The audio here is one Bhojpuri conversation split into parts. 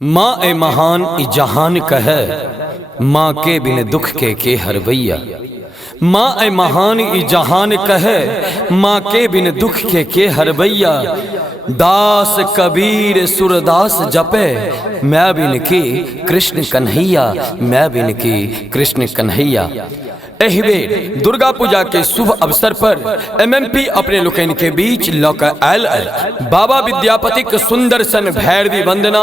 माँ ए महान ई जहान कहे, माँ के बिन दुख के हरवैया। माँ ए महान ई जहान कहे, माँ के बिन दुख के हरवैया। दास कबीर सुरदास जपे, मैं बिन की कृष्ण कन्हैया, मैं बिन की कृष्ण कन्हैया। एहिबेर दुर्गा पूजा के शुभ अवसर पर एमएमपी अपने लोकन के बीच लौक आयल बाबा विद्यापति के सुंदर सन भैरवी वंदना।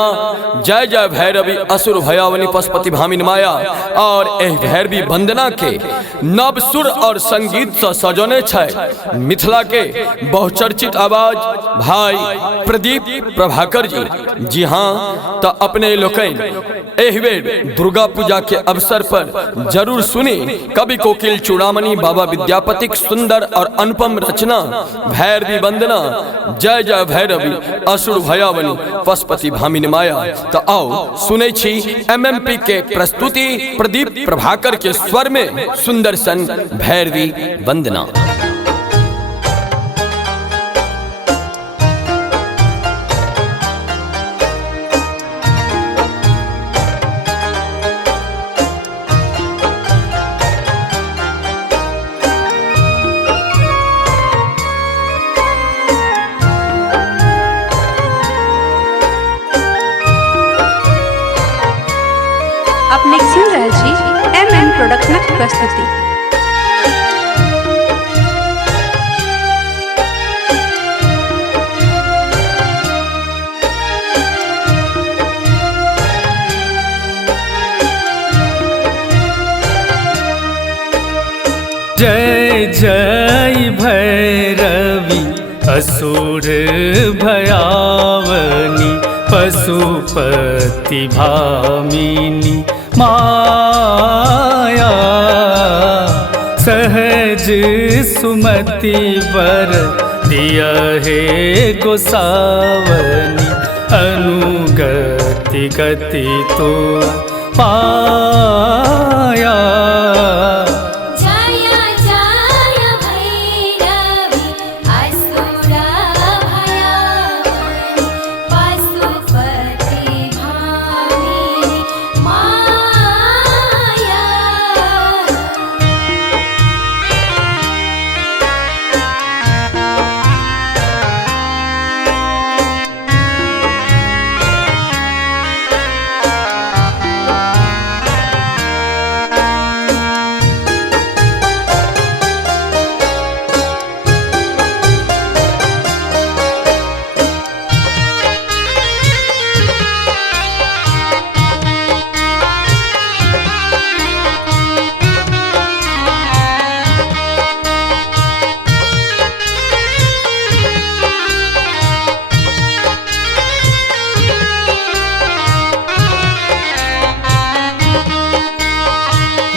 जय जय भैरवी असुर भयावनी पशुपति भामिन माया। और एह भैरवी वंदना के नव सुर और संगीत से सजने छे मिथिला के बहुचर्चित आवाज भाई प्रदीप प्रभाकर जी। जी हाँ, तो अपने लोकन एहिबेर दुर्गा पूजा के अवसर पर जरूर सुनी कवि कोकिल चूड़ामणि बाबा विद्यापति सुंदर और अनुपम रचना भैरवी वंदना। जय जय भैरवी असुर भयावनी पशुपति भामिन माया। तो आओ सुने छी एमएमपी के प्रस्तुति प्रदीप प्रभाकर के स्वर में सुंदर सन भैरवी वंदना। अपने सुन रहल छी एमएम प्रोडक्शनक प्रस्तुति। जय जय भैरवी असुर भयावनी पशुपति भामिनी माया। सहज सुमति वर दिया है गोसावनी, अनुगति गति तो पाया।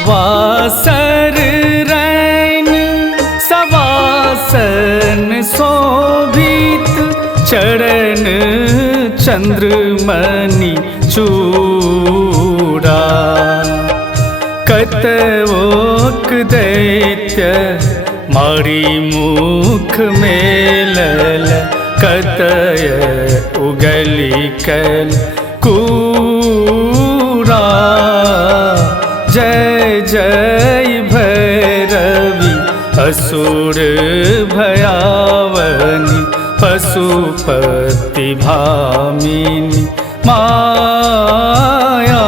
वासर रैन सवासन शोभित, चरण चंद्रमणि चूड़ा। कतवोक दैत्य मारी मुख मेलल, कतय उगली कल कूड़ा। जय जय भैरवी असुर भयावनी पशुपति भामिनी माया।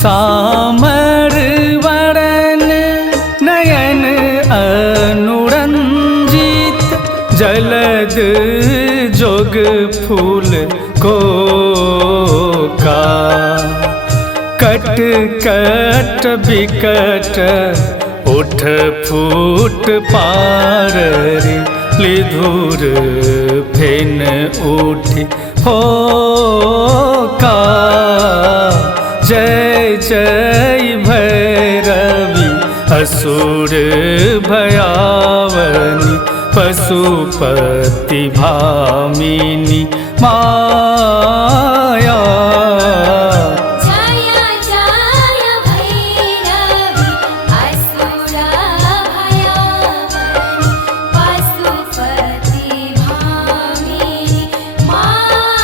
सामर वरण नयन अनुरंजित जलद जोग फूल को का कट कट बिकट उठ फूट पार लिधुर फेन उठी हो का जय जय भैरवी असुर भयावनी पशुपति भामिनी माया जय जय भैरवी असुर भयावनी पशुपति भामिनी माया।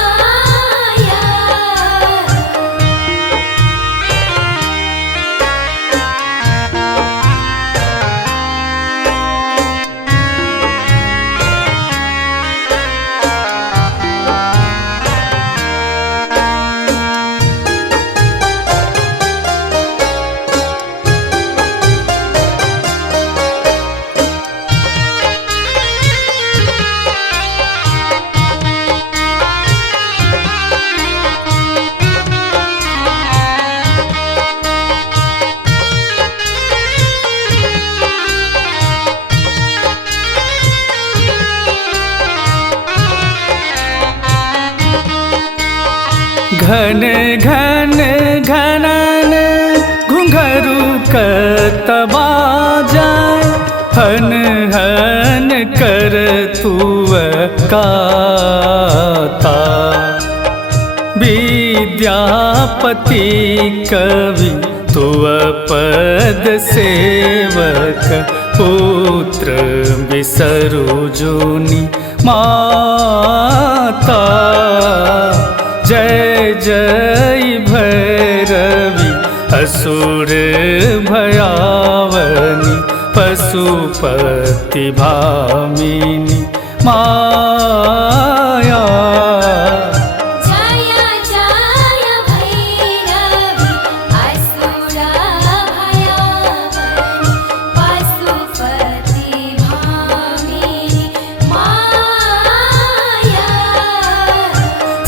घन घन घनन घुंघरू कतबा जाय हन हन कर तुव काता विद्यापति कवि तुव पद सेवक पुत्र बिसरु जुनि माता जय जय भैरवी असुर भयावनी पशुपति भामिनी माया जय जय भैरवी असुर भयावनी पशुपति भामिनी माया।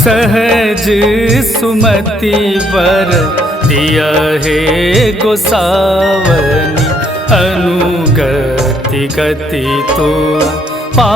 सहज सुमति वर दिया है गोसावनी अनुगति गति तो पा